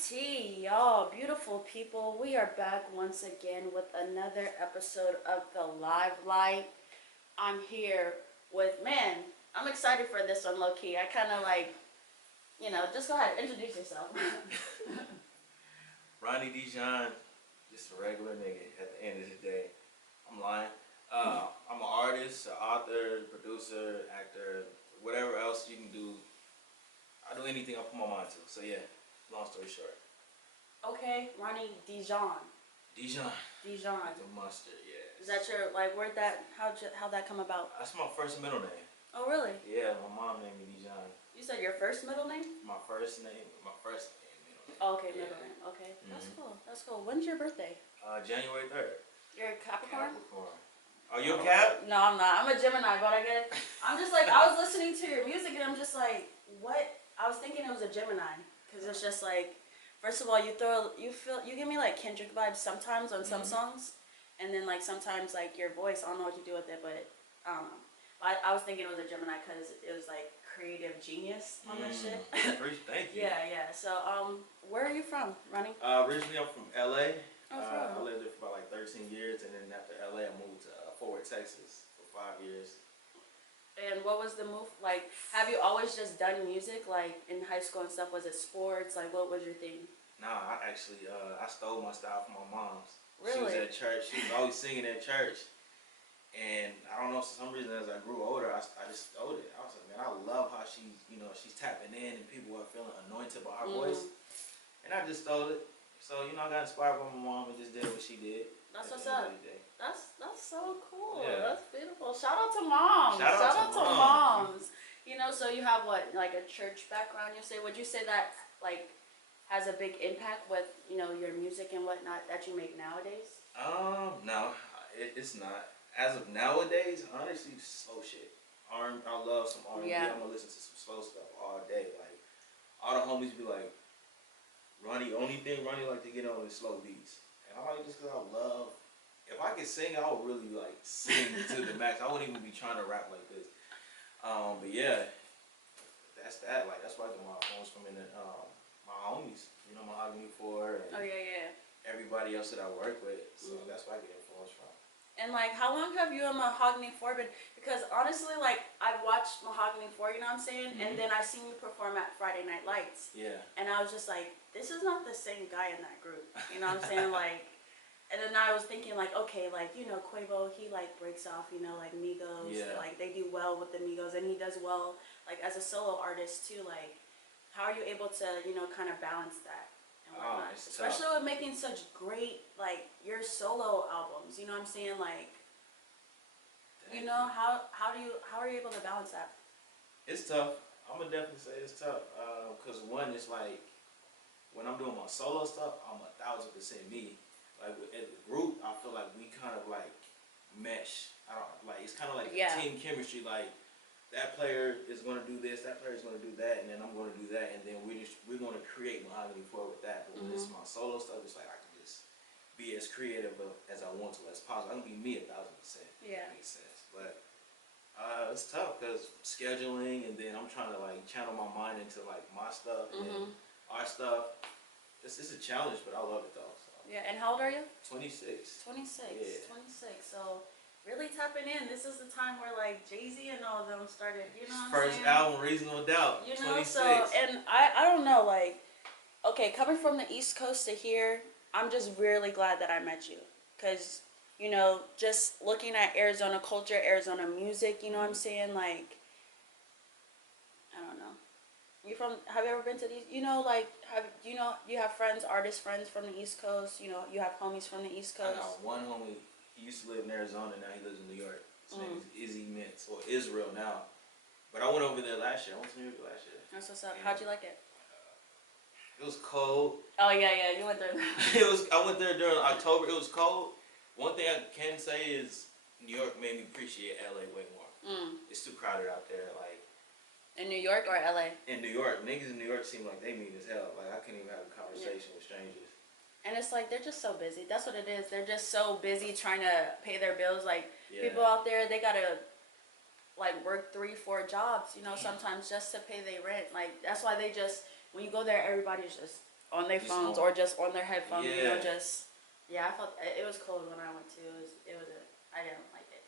Alrighty, y'all, beautiful people. We are back once again with another episode of the Live Light. I'm here with, man, I'm excited for this one, low key. I kind of like, just go ahead, introduce yourself. Ronnie, Dijon, just a regular nigga at the end of the day. I'm lying. I'm an artist, an author, producer, actor, whatever else you can do. I do anything I put my mind to. So yeah, long story short. Okay, Ronnie Dijon. Dijon. Dijon. The mustard, yeah. Is that your, how'd that come about? That's my first middle name. Oh, really? Yeah, my mom named me Dijon. You said your first middle name? My first name, middle name. Oh, okay, Yeah. middle name. Okay, that's cool. That's cool. When's your birthday? January 3rd. You're a Capricorn? Are you a Cap? No, I'm not. I'm a Gemini, but I'm just like, I was listening to your music and I'm just like, what? I was thinking it was a Gemini. Because it's just like, first of all, you give me like Kendrick vibes sometimes on some songs. And then like sometimes like your voice, I don't know what you do with it, but I don't know. I was thinking it was a Gemini because it was like creative genius on that shit. Thank you. Yeah. So, where are you from, Ronnie? Originally I'm from LA. Oh, I lived there for about like 13 years, and then after LA I moved to Fort Worth, Texas for 5 years. And what was the move? Like, have you always just done music, like in high school and stuff? Was it sports? Like, what was your thing? Nah, I actually, I stole my style from my mom's. Really? She was at church. She was always singing at church. And I don't know, for some reason, as I grew older, I just stole it. I was like, man, I love how she's tapping in and people are feeling anointed by her voice. And I just stole it. So, I got inspired by my mom and just did what she did. That's what's up. That's so cool. Yeah. That's beautiful. Shout out to moms. Shout out to moms. So you have what, like a church background, you say? Would you say that, like, has a big impact with, your music and whatnot that you make nowadays? No, it's not. As of nowadays, honestly, slow shit. I love some R&B. Yeah. I'm gonna listen to some slow stuff all day. Like, all the homies be like, Ronnie, only thing Ronnie like to get on is slow beats. And I like this because I love, if I could sing, I would really like sing to the max. I wouldn't even be trying to rap like this. But yeah, that's that. Like, that's where I get my influence from, in my homies. Mahogany 4 and Oh, yeah. everybody else that I work with. So that's where I get influence from. And, like, how long have you and Mahogany 4 been? Because, honestly, like, I've watched Mahogany 4, you know what I'm saying? And then I seen you perform at Friday Night Lights. Yeah. And I was just like, this is not the same guy in that group. You know what I'm saying? Like, and then I was thinking, like, okay, like, Quavo, he, like, breaks off, like, Migos. Yeah. Like, they do well with the Migos. And he does well, like, as a solo artist, too. Like, how are you able to, kind of balance that? Especially with making such great, like, your solo albums, you know what I'm saying? Like, how are you able to balance that? It's tough. I'm gonna definitely say it's tough. Cause one, it's like, when I'm doing my solo stuff, I'm 1000% me. Like, as a group, I feel like we kind of like mesh. It's kind of like team chemistry. Like, that player is going to do this, that player is going to do that, and then I'm going to do that, and then we're going to create Mahogany 4 with that. But when it's my solo stuff, it's like I can just be as creative as I want to, as possible. I can be me 1000%. Yeah. That makes sense. But it's tough because scheduling, and then I'm trying to like channel my mind into like my stuff and then our stuff. It's a challenge, but I love it though. So. Yeah. And how old are you? 26. 26. Yeah. 26. So. Really tapping in. This is the time where like Jay-Z and all of them started, what I'm First saying? album, Reasonable Doubt. 26. So, and I don't know, like, okay, coming from the East Coast to here, I'm just really glad that I met you. Because, just looking at Arizona culture, Arizona music, you know what I'm saying? Like, I don't know. Have you ever been to these, you have friends, artist friends from the East Coast, you have homies from the East Coast? I got one homie. He used to live in Arizona, now he lives in New York. His name is Izzy Mintz, or Israel now. But I went over there last year. I went to New York last year. That's what's up. How'd you like it? It was cold. Oh, yeah, you went there. I went there during October. It was cold. One thing I can say is New York made me appreciate LA way more. It's too crowded out there. Like, in New York or LA? In New York. Niggas in New York seem like they mean as hell. Like, I can't even have a conversation with strangers. And it's like, they're just so busy. That's what it is. They're just so busy trying to pay their bills. Like, people out there, they gotta, like, work 3-4 jobs, sometimes just to pay their rent. Like, that's why they just, when you go there, everybody's just on their Just phones on- or just on their headphones. You know, Yeah. just I felt it was cold when I went to. I didn't like it.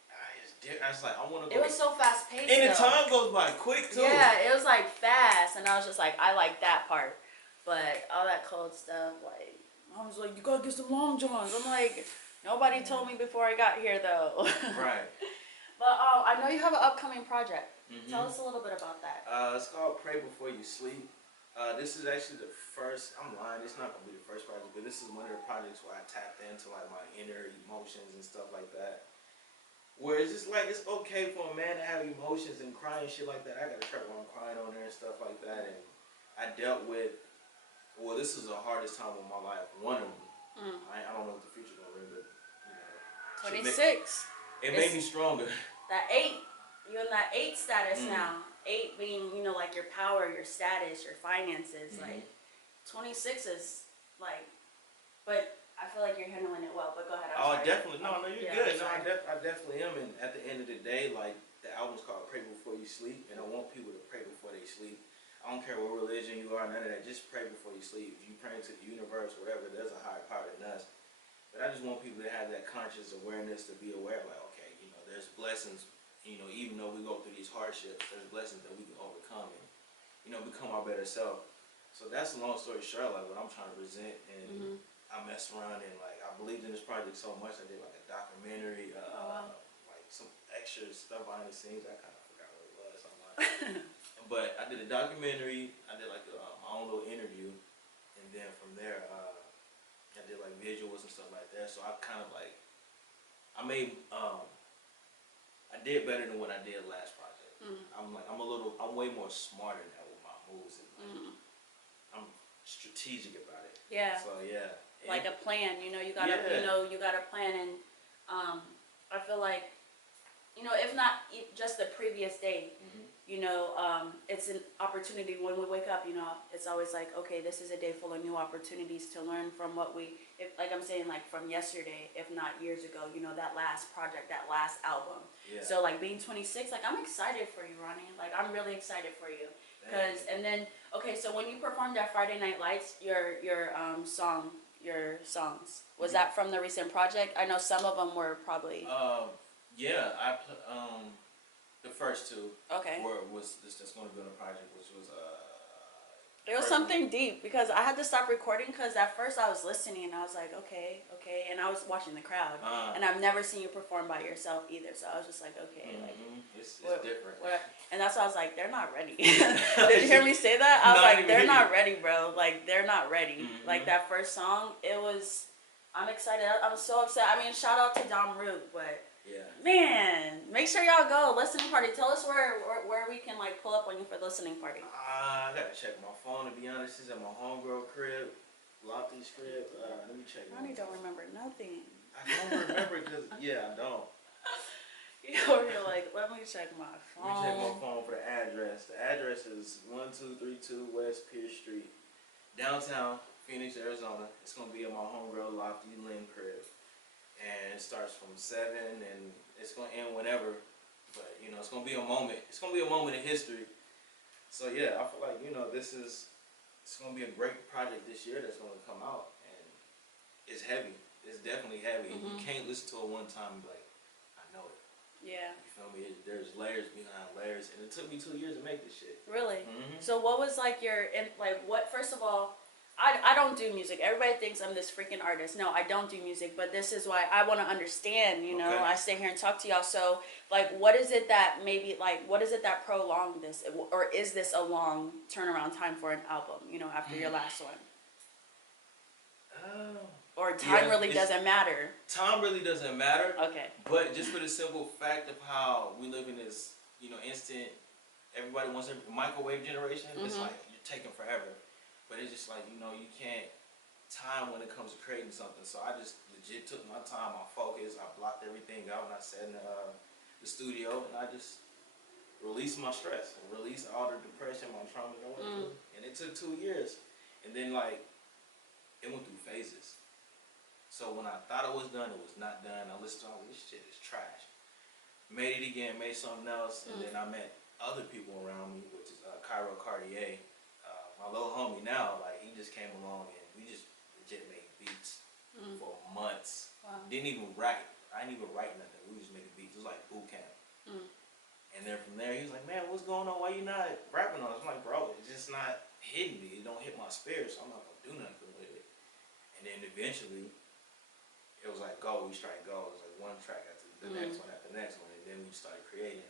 I was like, I want to go. It was so fast paced. And the though. time goes by quick too. Yeah, it was like fast, and I was just like, I like that part, but all that cold stuff, like, I was like, you gotta get some long johns. I'm like, nobody told me before I got here though. Right. But I know you have an upcoming project. Mm-hmm. Tell us a little bit about that. It's called Pray Before You Sleep. This is actually the first. I'm lying. It's not gonna be the first project, but this is one of the projects where I tapped into like my inner emotions and stuff like that. Where it's just like it's okay for a man to have emotions and cry and shit like that. I got a track where I'm crying on there and stuff like that, and I dealt with. Well, this is the hardest time of my life. One of them. I don't know what the future gonna bring, but you know. 26. It made me stronger. That 8. You're in that 8 status now. 8 being, you know, like your power, your status, your finances. Like 26 is like, but I feel like you're handling it well. But go ahead. I'm sorry. Definitely. No, you're good. No, sorry. I definitely am. And at the end of the day, like the album's called "Pray Before You Sleep," and I want people to pray before they sleep. I don't care what religion you are, none of that. Just pray before you sleep. If you pray to the universe, whatever, there's a higher power than us. But I just want people to have that conscious awareness to be aware, like, okay, you know, there's blessings. You know, even though we go through these hardships, there's blessings that we can overcome and, you know, become our better self. So that's a long story short, like what I'm trying to present, and I mess around and like I believed in this project so much. I did like a documentary, like some extra stuff behind the scenes. I kind of forgot what it was. I'm like, but I did a documentary. I did like my own little interview, and then from there, I did like visuals and stuff like that. So I kind of like I made. I did better than what I did last project. I'm way more smarter now with my moves and I'm strategic about it. Yeah. So yeah. Like a plan, you know, you gotta plan, and I feel like, you know, if not just the previous day, you know, it's an opportunity when we wake up, you know, it's always like, okay, this is a day full of new opportunities to learn from what like I'm saying, like from yesterday, if not years ago, you know, that last project, that last album. Yeah. So like being 26, like I'm excited for you, Ronnie. Like I'm really excited for you. And then, okay, so when you performed at Friday Night Lights, your songs, was that from the recent project? I know some of them were probably. Yeah, the first two. Okay. Was that's going to be on the project, which was There was something deep because I had to stop recording because at first I was listening and I was like, okay, and I was watching the crowd and I've never seen you perform by yourself either, so I was just like, okay, like it's different. And that's why I was like, they're not ready. Did you hear me say that? I was like, they're not ready, bro. Like they're not ready. Like that first song, I'm excited. I'm so upset. I mean, shout out to Dom Root, but. Yeah. Man, make sure y'all go listening party. Tell us where we can like pull up on you for the listening party. I gotta check my phone to be honest. It's at my homegirl crib, Lothy's crib. Let me check. Ronnie don't remember nothing. I don't remember because I don't. You're like, let me check my phone. Let me check my phone for the address. The address is 1232 West Pierce Street, downtown Phoenix, Arizona. It's gonna be at my homegirl Lothy Lynn crib. And it starts from 7 and it's going to end whenever. But, you know, it's going to be a moment. It's going to be a moment in history. So, yeah, I feel like, you know, it's going to be a great project this year that's going to come out. And it's heavy. It's definitely heavy. You can't listen to it one time and be like, I know it. Yeah. You feel me? There's layers behind layers. And it took me 2 years to make this shit. Really? So what was like first of all, I don't do music. Everybody thinks I'm this freaking artist. No, I don't do music, but this is why I want to understand, you know. Okay. I stay here and talk to y'all. So, like, what is it that prolonged this? Or is this a long turnaround time for an album, you know, after your last one? Or time really doesn't matter? Time really doesn't matter. Okay. But just for the simple fact of how we live in this, you know, instant, everybody wants a microwave generation, it's like you're taking forever. But it's just like, you know, you can't time when it comes to creating something. So I just legit took my time, I focused, I blocked everything out, and I sat in the studio, and I just released my stress, and released all the depression, my trauma that I went through. And it took 2 years. And then, like, it went through phases. So when I thought it was done, it was not done. I listened to all this shit, it's trash. Made it again, made something else, and then I met other people around me, which is Cairo Cartier. my little homie now, like he just came along and we just legit made beats for months. Wow. Didn't even write. I didn't even write nothing. We was making beats. It was like boot camp. And then from there, he was like, "Man, what's going on? Why you not rapping on this?" I'm like, "Bro, it's just not hitting me. It don't hit my spirit, so I'm not gonna do nothing with it." And then eventually, it was like go. We strike go. It was like one track after the next one after the next one, and then we started creating.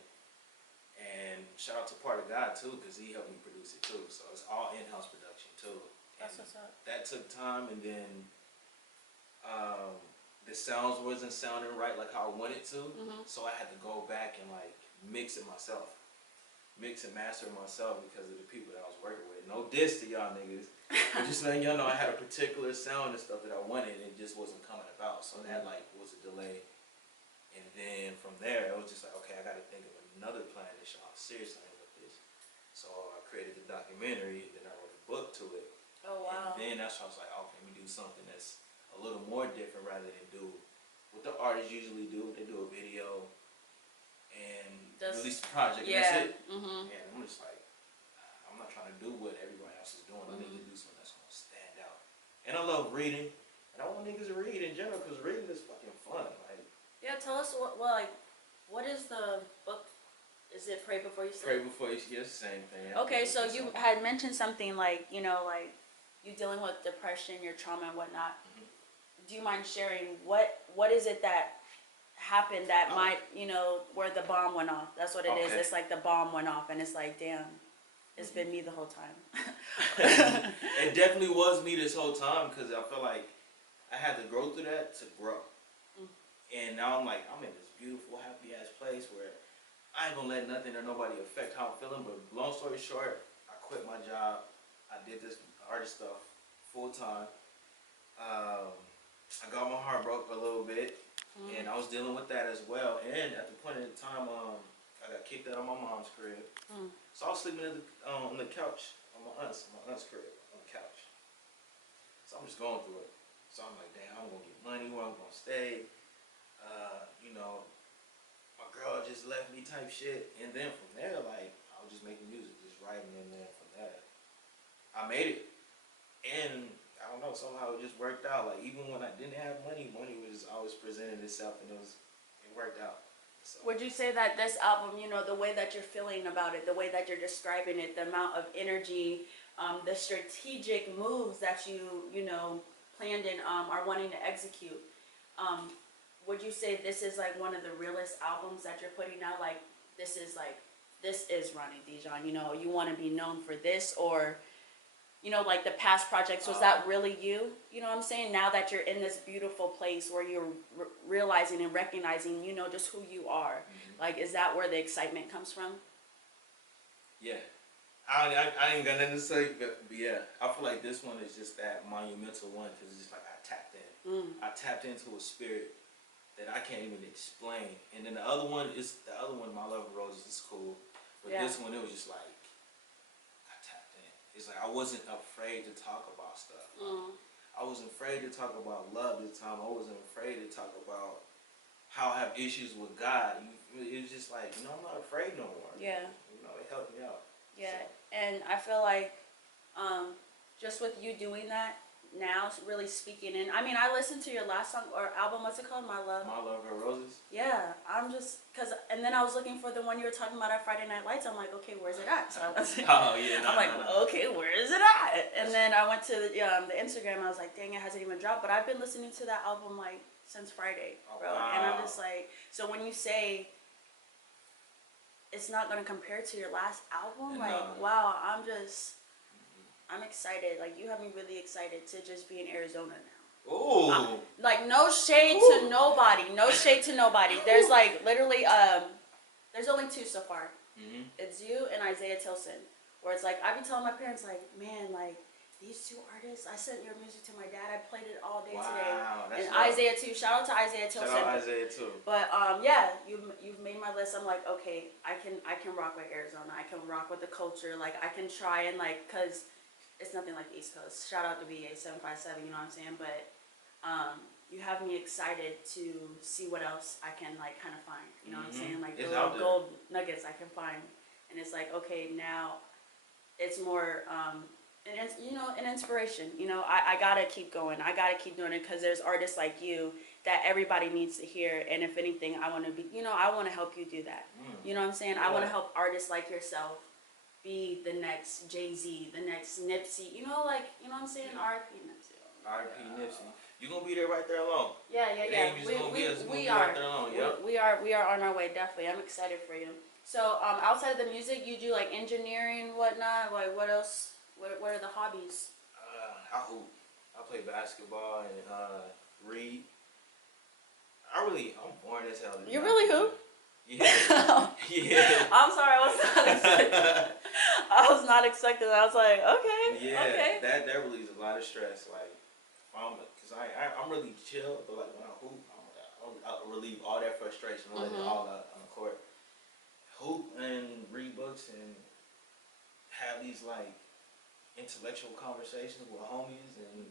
And shout out to Part of God too, because he helped me produce it too. So it's all in-house production too. That's what's up. That took time, and then the sounds wasn't sounding right like how I wanted to. So I had to go back and like mix it myself, mix and master it myself because of the people that I was working with. No diss to y'all niggas, but just letting y'all know I had a particular sound and stuff that I wanted, and it just wasn't coming about. So that like was a delay. And then from there, it was just like, okay, I got to think of another plan to show how serious I am with this. So I created the documentary, and then I wrote a book to it. Oh, wow. And then that's when I was like, okay, let me do something that's a little more different rather than do what the artists usually do. They do a video and release the project, and that's it. And I'm just like, I'm not trying to do what everybody else is doing. I need to do something that's going to stand out. And I love reading. And I want niggas to read in general because reading is fucking fun. Like, yeah, tell us what is the book? Is it Pray Before You Sleep? Pray Before You Sleep, it's the same thing. Okay, so you had mentioned something like, you know, like you dealing with depression, your trauma and whatnot. Do you mind sharing what is it that happened that might, you know, where the bomb went off? That's what it is. It's like the bomb went off and it's like, damn, it's been me the whole time. It definitely was me this whole time because I feel like I had to grow through that to grow. And now I'm like, I'm in this beautiful, happy ass place where I ain't gonna let nothing or nobody affect how I'm feeling. But long story short, I quit my job. I did this artist stuff full time. I got my heart broke a little bit, and I was dealing with that as well. And at the point in time, I got kicked out of my mom's crib, so I was sleeping on the couch on my aunt's crib on the couch. So I'm just going through it. So I'm like, damn, I'm gonna get money. Where I'm gonna stay? You know, my girl just left me type shit. And then from there, like, I was just making music, just writing, and then from there, I made it. And I don't know, somehow it just worked out. Like, even when I didn't have money, money was always presenting itself, and it worked out. So. Would you say that this album, you know, the way that you're feeling about it, the way that you're describing it, the amount of energy, the strategic moves that you know, planned and are wanting to execute, would you say this is like one of the realest albums that you're putting out? Like, this is Ronnie Dijon, you know, you want to be known for this? Or, you know, like the past projects, was that really you? You know what I'm saying? Now that you're in this beautiful place where you're realizing and recognizing, you know, just who you are, like, is that where the excitement comes from? Yeah. I ain't got nothing to say, but yeah, I feel like this one is just that monumental one because it's just like I tapped in. I tapped into a spirit that I can't even explain. And then the other one, My Love of Roses, is cool. But this one, it was just like, I tapped in. It's like I wasn't afraid to talk about stuff. I wasn't afraid to talk about love this time. I wasn't afraid to talk about how I have issues with God. It was just like, you know, I'm not afraid no more. Yeah. You know, it helped me out. Yeah, so. And I feel like just with you doing that now, really speaking in. I mean, I listened to your last song or album. What's it called? My Love. My Love of Roses. Yeah, I'm just and then I was looking for the one you were talking about at Friday Night Lights. I'm like, okay, where's it at? So I was, I'm like, okay, where is it at? And then I went to the Instagram. And I was like, dang, it hasn't even dropped. But I've been listening to that album like since Friday, bro. Wow. And I'm just like, so when you say it's not gonna compare to your last album, like, wow, I'm excited. Like, you have me really excited to just be in Arizona now. Ooh. Like, no shade to nobody. No shade to nobody. There's like literally there's only two so far. It's you and Isaiah Tilson. Where it's like, I be telling my parents, like, man, like, these two artists, I sent your music to my dad. I played it all day today. And Isaiah too. Shout out to Isaiah Tilson. Shout out Isaiah too. But yeah, you've made my list. I'm like, okay, I can rock with Arizona. I can rock with the culture. Like, I can try and like, cause it's nothing like the East Coast. Shout out to BA 757. You know what I'm saying? But you have me excited to see what else I can like kind of find. You know what I'm saying? Like the little gold nuggets I can find. And it's like, okay, now it's more And it's, you know, an inspiration. You know, I gotta keep going. I gotta keep doing it because there's artists like you that everybody needs to hear. And if anything, I want to be, you know, I want to help you do that. You know what I'm saying? I want to help artists like yourself be the next Jay-Z, the next Nipsey. You know, like, you know what I'm saying? R.I.P. Nipsey. R.I.P. Nipsey. You gonna be there right there alone. Yeah. We are. We are on our way. Definitely. I'm excited for you. So, outside of the music, you do like engineering, whatnot. Like, what else? What are the hobbies? I hoop. I play basketball and read. I'm boring as hell. You really hoop? Yeah. Yeah. I'm sorry, I was not expecting. I was not expecting. I was like, okay, Yeah. okay. That relieves a lot of stress. Like, because I'm really chill, but like when I hoop, I'll relieve all that frustration, let it all out on the court. Hoop and read books and have these like intellectual conversations with homies and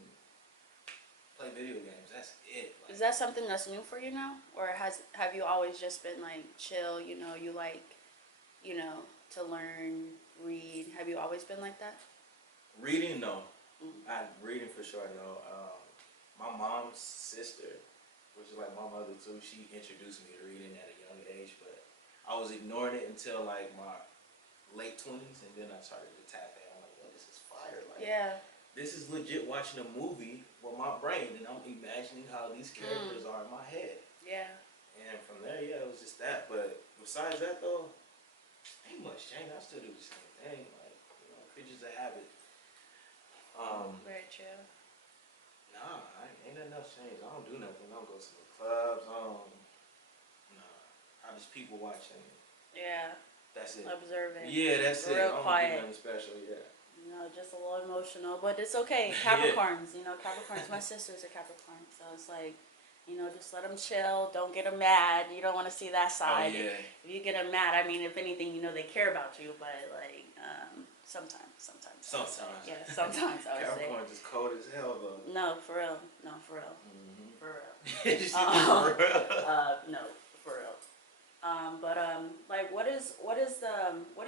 play video games. That's it. Like, Is that something that's new for you now, or have you always just been like chill? You know, you like, you know, to learn, read. Have you always been like that? reading? No. Reading for sure. No. My mom's sister, which is like my mother too, she introduced me to reading at a young age, but I was ignoring it until like my late 20s, and then I started to tap in. I'm like, well, this is fire. Like, Yeah. this is legit watching a movie with my brain, and I'm imagining how these characters are in my head. Yeah. And from there, yeah, it was just that. But besides that, though, ain't much change. I still do the same thing. Like, you know, creatures of habit. Very true. Nah, ain't nothing else changed. I don't do nothing. I don't go to the clubs. Nah. I just people watching. Yeah. That's it. Observing. Yeah, that's it. Real I don't quiet. do nothing special. Yeah. You know, just a little emotional, but it's okay. Capricorns, you know, Capricorns. My sisters are Capricorn, so it's like, you know, just let them chill. Don't get them mad. You don't want to see that side. Oh, yeah. If you get them mad, I mean, if anything, you know, they care about you, but like, sometimes. Yeah, sometimes I would say. Capricorn's is cold as hell, though. No, for real. For real. No, for real. Like, what do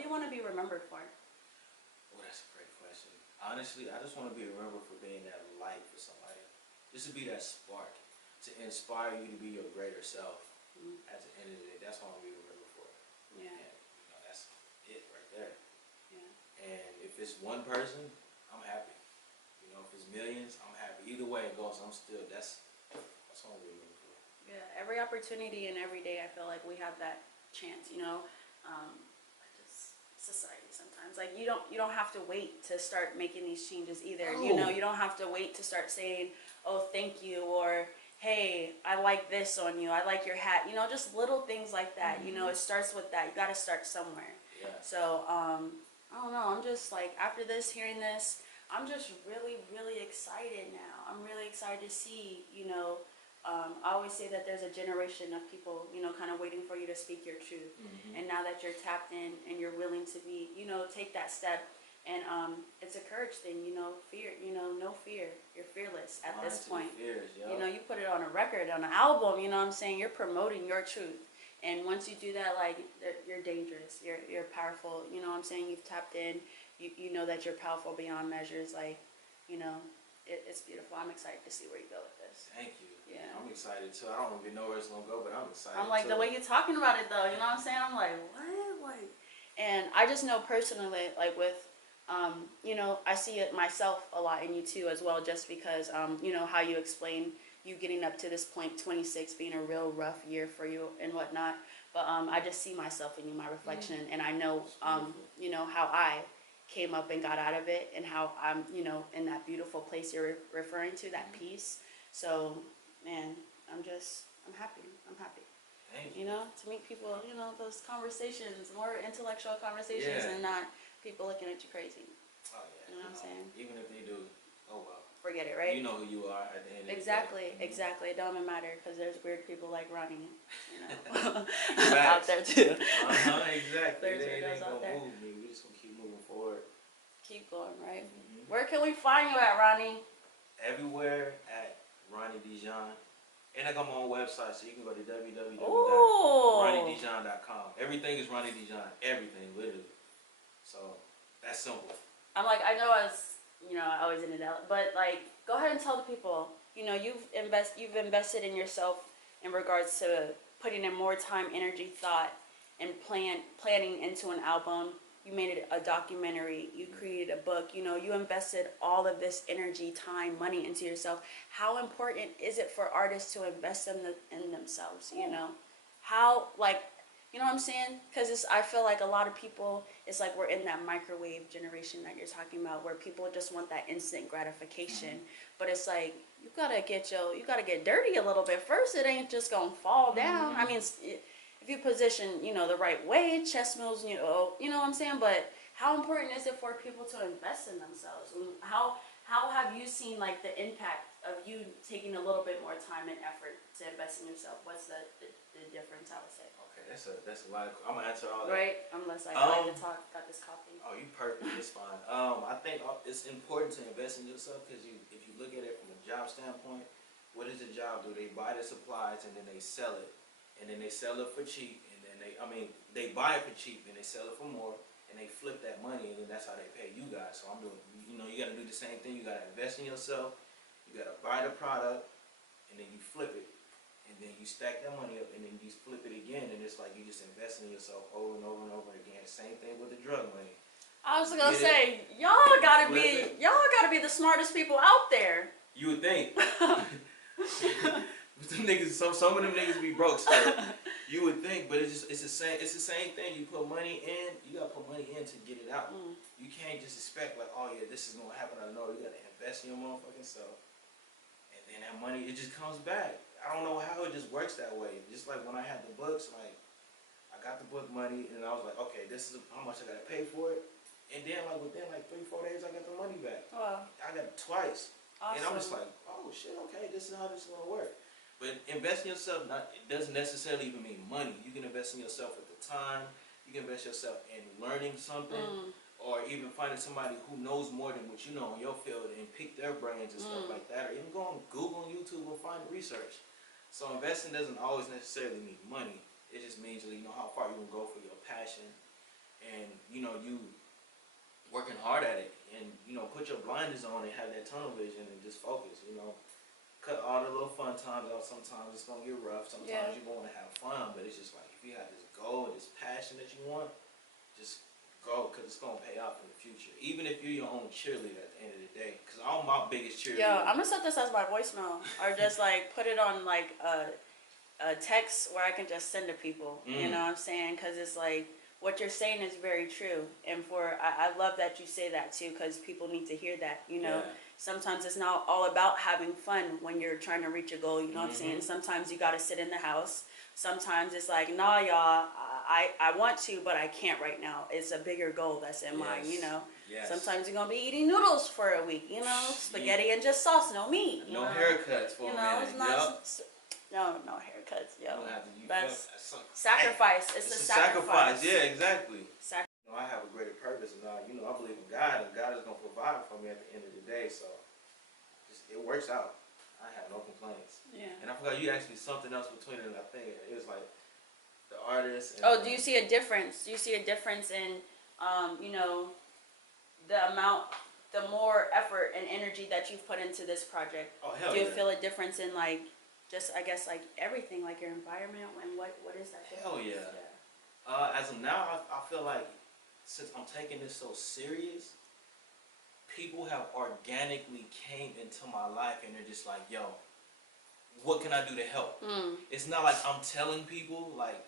you want to be remembered for? Oh, that's a great question. Honestly, I just want to be remembered for being that light for somebody. Just to be that spark. To inspire you to be your greater self. At the end of the day, that's what I want to be remembered for. Yeah. And, you know, that's it right there. Yeah. And if it's one person, I'm happy. You know, if it's millions, I'm happy. Either way it goes, that's what I'm really looking for. Yeah, every opportunity and every day I feel like we have that chance, you know. Just society sometimes. Like you don't have to wait to start making these changes either. Oh. You know, you don't have to wait to start saying, "Oh, thank you," or "Hey, I like this on you. I like your hat." You know, just little things like that. You know, it starts with that. You got to start somewhere. Yeah. So, I don't know. I'm just like, after this, hearing this, I'm just really, really excited now. I'm really excited to see, you know, I always say that there's a generation of people, you know, kind of waiting for you to speak your truth. And now that you're tapped in and you're willing to be, you know, take that step. And it's a courage thing, you know, fear, you know, no fear. You're fearless at this point. You know, you put it on a record, on an album, you know what I'm saying? You're promoting your truth. And once you do that, like, you're dangerous. You're powerful. You know what I'm saying? You've tapped in. You know that you're powerful beyond measures. Like, you know, it's beautiful. I'm excited to see where you go with this. Thank you. Yeah. I'm excited too. I don't even know where it's gonna go, but I'm excited. I'm like, too. the way you're talking about it, though, you know what I'm saying? I'm like, what? Like, and I just know personally, like, with, you know, I see it myself a lot in you too as well, just because, you know, how you explain you getting up to this point, 26, being a real rough year for you and whatnot. But I just see myself in you, my reflection, and I know, you know, how I came up and got out of it, and how I'm, you know, in that beautiful place you're referring to, that peace. So, man, I'm happy. I'm happy. Thank you. You know, to meet people, you know, those conversations, more intellectual conversations, Yeah. and not people looking at you crazy. Oh yeah. You know what I'm saying? Even if they do, oh well. Forget it, right? You know who you are at the end of the day. Exactly. It don't even matter, because there's weird people like Ronnie, you know, out there too. Exactly. There's They weirdos ain't out gonna there. move me. We just gonna keep moving forward. Keep going, right? Where can we find you at, Ronnie? Everywhere at Ronnie Dijon. And I got my own website, so you can go to Ooh. www.ronniedijon.com. Everything is Ronnie Dijon. Everything, literally. So, that's simple. I'm like, I know as you know, I always ended that. But like, go ahead and tell the people. You know, you've invested in yourself in regards to putting in more time, energy, thought, and planning into an album. You made it a documentary. You created a book. You know, you invested all of this energy, time, money into yourself. How important is it for artists to invest in themselves? You know, how like, you know what I'm saying? Because I feel like a lot of people, it's like we're in that microwave generation that you're talking about, where people just want that instant gratification. But it's like you gotta get dirty a little bit first. It ain't just gonna fall down. I mean, if you position, you know, the right way, chess moves, you know what I'm saying. But how important is it for people to invest in themselves? And how have you seen like the impact of you taking a little bit more time and effort to invest in yourself? What's the difference? I would say. Okay, that's a lot. I'm gonna answer all that. Right, unless I like to talk about this coffee. Oh, you perfect. It's fine. I think it's important to invest in yourself because if you look at it from a job standpoint, what does the job do? They buy the supplies and then they sell it, and then they sell it for cheap, and then they buy it for cheap and they sell it for more, and they flip that money, and then that's how they pay you guys. So I'm doing, you know, you got to do the same thing. You got to invest in yourself. You got to buy the product, and then you flip it. And then you stack that money up, and then you flip it again, and it's like you just invest in yourself over and over and over again. Same thing with the drug money. I was gonna say, y'all gotta be the smartest people out there. You would think. Some of them niggas be broke still. You would think, but it's the same thing. You put money in, you gotta put money in to get it out. You can't just expect like, oh yeah, this is gonna happen. I know you gotta invest in your motherfucking self, and then that money, it just comes back. I don't know how it just works that way. Just like when I had the books, like I got the book money, and I was like, okay, this is how much I gotta pay for it. And then like within like 3-4 days, I got the money back. Wow. I got it twice. Awesome. And I'm just like, oh shit, okay, this is how this is gonna work. But invest in yourself, it doesn't necessarily even mean money. You can invest in yourself at the time. You can invest yourself in learning something, or even finding somebody who knows more than what you know in your field and pick their brains and stuff like that. Or even go on Google and YouTube and find research. So investing doesn't always necessarily mean money. It just means, you know, how far you can go for your passion, and you know, you working hard at it, and you know, put your blinders on and have that tunnel vision and just focus. You know, cut all the little fun times out. Sometimes it's gonna get rough. Sometimes you're gonna have fun, but it's just like if you have this goal and this passion that you want, just go, because it's gonna pay off in the future. Even if you're your own cheerleader at the end of the day, because I'm my biggest cheerleader. Yo, I'm gonna set this as my voicemail, or just like put it on like a text where I can just send to people. You know what I'm saying? Because it's like what you're saying is very true, and I love that you say that too, because people need to hear that. You know, sometimes it's not all about having fun when you're trying to reach a goal. You know what I'm saying? Sometimes you gotta sit in the house. Sometimes it's like, nah, y'all, I want to, but I can't right now. It's a bigger goal that's in mind, you know. Sometimes you're gonna be eating noodles for a week, you know, spaghetti and just sauce, no meat. No haircuts for a minute. It's not. No haircuts, yo. That's sacrifice. It's a sacrifice. Yeah, exactly. You know, I have a greater purpose, and you know, I believe in God, and God is gonna provide for me at the end of the day. So, it works out. I have no complaints. Yeah. And I forgot you asked me something else between it. I think it was like the artist. And, do you see a difference? Do you see a difference in, you know, the more effort and energy that you've put into this project? Oh hell Do you yeah. feel a difference in like, just I guess like everything, like your environment, and what is that difference? Hell yeah. As of now, I feel like since I'm taking this so serious, people have organically came into my life, and they're just like, yo, what can I do to help? It's not like I'm telling people, like,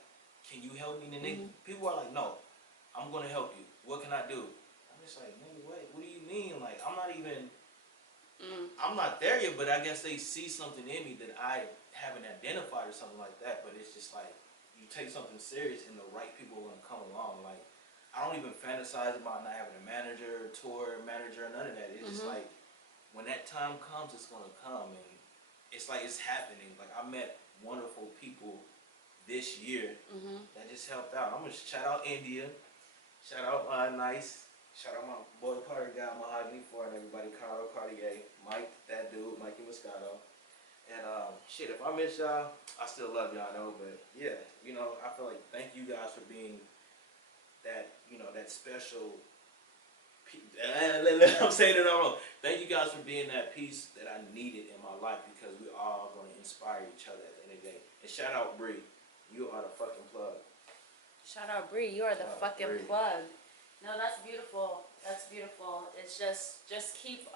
can you help me? And people are like, no, I'm going to help you. What can I do? I'm just like, nigga, what do you mean? Like, I'm not even, I'm not there yet, but I guess they see something in me that I haven't identified or something like that. But it's just like, you take something serious and the right people are going to come along. Like, I don't even fantasize about not having a manager, tour manager, none of that. It's just like, when that time comes, it's going to come. And it's like, it's happening. Like, I met wonderful people this year that just helped out. I'm going to shout out India. Shout out Nice. Shout out my boy Carter guy, Mahogany for and everybody, Carl Cartier, Mike, that dude, Mikey Moscato. And shit, if I miss y'all, I still love y'all though. But yeah, you know, I feel like thank you guys for being that, you know, that special I'm saying it all wrong. Thank you guys for being that piece that I needed in my life because we all going to inspire each other at the end of the day. And shout out Bree, you are the fucking plug. Shout out Bree, you are the Shout out fucking Bree. plug. No, that's beautiful. That's beautiful. It's just keep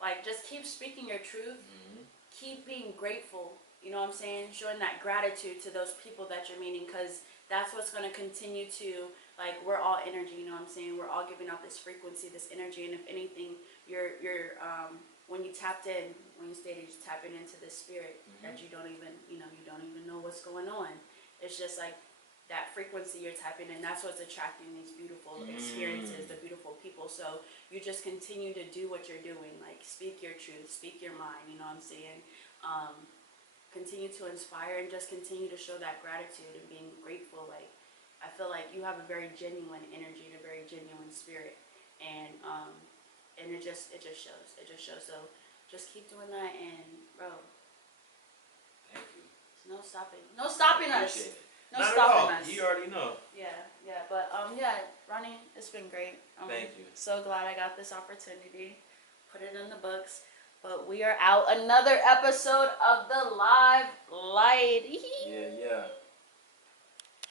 like just keep speaking your truth. Mm-hmm. Keep being grateful. You know what I'm saying? Showing that gratitude to those people that you're meeting, because that's what's going to continue to, like, we're all energy. You know what I'm saying? We're all giving out this frequency, this energy, and if anything, you're when you tapped in, when you stated you're tapping into this spirit that you don't even know what's going on. It's just like that frequency you're tapping in. That's what's attracting these beautiful experiences, the beautiful people. So you just continue to do what you're doing, like speak your truth, speak your mind. You know what I'm saying? Continue to inspire and just continue to show that gratitude and being grateful. Like, I feel like you have a very genuine energy and a very genuine spirit, and it just shows. It just shows. So just keep doing that, and bro, Thank you. no stopping us. Appreciate it. No Not stopping at all. us. You already know. Yeah, but yeah, Ronnie, it's been great. Thank you. So glad I got this opportunity. Put it in the books. But we are out. Another episode of the Live Light. Yeah.